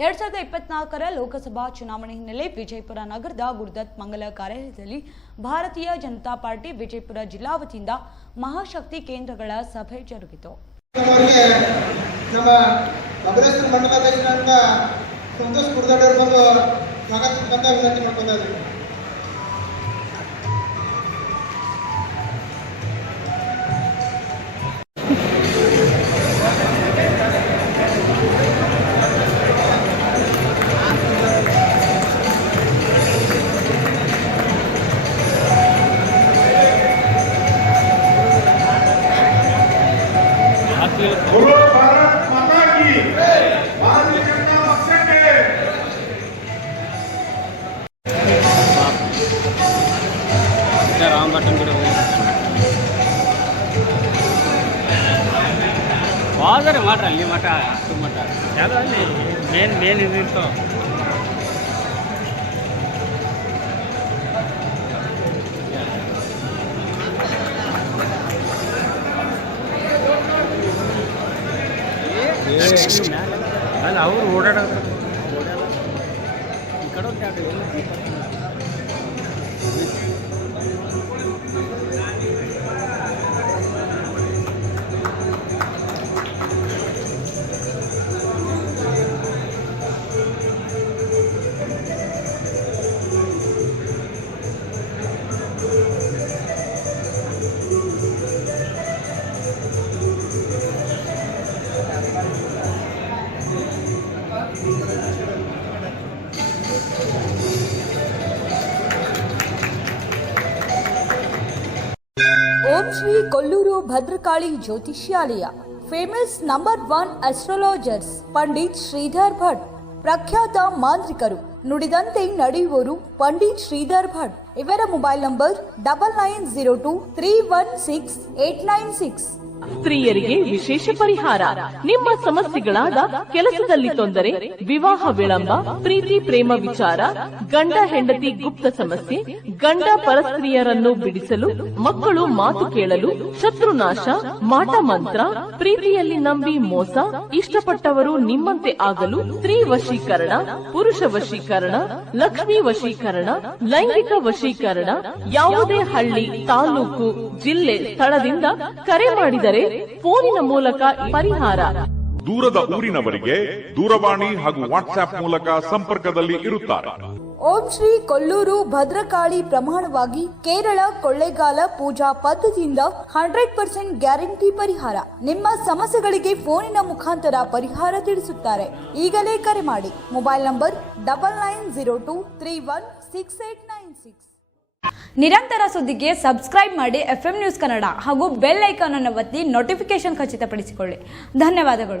2024 ಲೋಕಸಭಾ ಚುನಾವಣೆ ಹಿನ್ನೆಲೆ ವಿಜಯಪುರ ನಗರದ ಗುರುದತ್ ಮಂಗಲ ಕಾರ್ಯಾಲಯದಲ್ಲಿ ಭಾರತೀಯ ಜನತಾ ಪಾರ್ಟಿ ವಿಜಯಪುರ ಜಿಲ್ಲಾ ವತಿಯಿಂದ ಮಹಾಶಕ್ತಿ ಕೇಂದ್ರಗಳ ಸಭೆ ಜರುಗಿತು. ನಮ್ಮ ಅಭ್ಯರ್ಥಿ ಮಂಡಲಾಧ್ಯಕ್ಷರಾದ ಸಂತೋಷ್ ಕುರ್ದಾಡ್ ಅವರು ಬಂದು ಸ್ವಾಗತ ವಿನಂತಿ ಮಾಡ್ಕೊಂಡಿದ್ದಾರೆ. बोलो भारत माता की भारतीय जनता पक्ष के राम बटन भी बाजार माट्र अल्ली मठ अಷ್ಟು ಮಠ ಯಾವುದು ಅಲ್ಲಿ ಮೇನ್ ಇದಿತ್ತು. ಅಲ್ಲ ಅವರು ಓಡಾಡೋದು ಈ ಕಡೆ ಓಂ ಶ್ರೀ ಕೊಲ್ಲೂರು ಭದ್ರಕಾಳಿ ಜ್ಯೋತಿಷ್ಯಾಲಯ. Famous number 1 astrologers Pandit Shridhar Bhat. ಪ್ರಖ್ಯಾತ ಮಾಂತ್ರಿಕರು, ನುಡಿದಂತೆ ನಡೆಯುವವರು ಪಂಡಿತ್ ಶ್ರೀಧರ್ ಭಟ್. ಇವರ ಮೊಬೈಲ್ ನಂಬರ್ 9902316896. ಸ್ತ್ರೀಯರಿಗೆ ವಿಶೇಷ ಪರಿಹಾರ. ನಿಮ್ಮ ಸಮಸ್ಯೆಗಳಾದ ಕೆಲಸದಲ್ಲಿ ತೊಂದರೆ, ವಿವಾಹ ವಿಳಂಬ, ಪ್ರೀತಿ ಪ್ರೇಮ ವಿಚಾರ, ಗಂಡ ಹೆಂಡತಿ ಗುಪ್ತ ಸಮಸ್ಯೆ, ಗಂಡ ಪರಸ್ತ್ರೀಯರನ್ನು ಬಿಡಿಸಲು, ಮಕ್ಕಳು ಮಾತು ಕೇಳಲು, ಶತ್ರುನಾಶ, ಮಾಟ ಮಂತ್ರ, ಪ್ರೀತಿಯಲ್ಲಿ ನಂಬಿ ಮೋಸ, ಇಷ್ಟಪಟ್ಟವರು ನಿಮ್ಮಂತೆ ಆಗಲು, ಸ್ತ್ರೀ ವಶೀಕರಣ, ಪುರುಷ ವಶೀಕರಣ, ಲಕ್ಷ್ಮೀ ವಶೀಕರಣ, ಲೈಂಗಿಕ ವಶೀಕರಣ, ಯಾವುದೇ ಹಳ್ಳಿ, ತಾಲೂಕು, ಜಿಲ್ಲೆ, ಸ್ಥಳದಿಂದ ಕರೆ ಮಾಡಿದರೆ ಫೋನಿನ ಮೂಲಕ ಪರಿಹಾರ. ದೂರದ ಊರಿನವರಿಗೆ ದೂರವಾಣಿ ಹಾಗೂ ವಾಟ್ಸ್ಆಪ್ ಮೂಲಕ ಸಂಪರ್ಕದಲ್ಲಿ ಇರುತ್ತಾರೆ. ಓಂ ಶ್ರೀ ಕೊಲ್ಲೂರು ಭದ್ರಕಾಳಿ ಪ್ರಮಾಣವಾಗಿ ಕೇರಳ ಕೊಳ್ಳೇಗಾಲ ಪೂಜಾ ಪದ್ಧತಿಯಿಂದ 100% ಗ್ಯಾರಂಟಿ ಪರಿಹಾರ. ನಿಮ್ಮ ಸಮಸ್ಯೆಗಳಿಗೆ ಫೋನಿನ ಮುಖಾಂತರ ಪರಿಹಾರ ತಿಳಿಸುತ್ತಾರೆ. ಈಗಲೇ ಕರೆ ಮಾಡಿ. Mobile number 9902316896. ನಿರಂತರ ಸುದ್ದಿಗೆ ಸಬ್ಸ್ಕ್ರೈಬ್ ಮಾಡಿ FM ನ್ಯೂಸ್ ಕನ್ನಡ ಹಾಗೂ ಬೆಲ್ ಐಕಾನ್ ಅನ್ನು ಒತ್ತಿ ನೋಟಿಫಿಕೇಶನ್ ಖಚಿತಪಡಿಸಿಕೊಳ್ಳಿ. ಧನ್ಯವಾದಗಳು.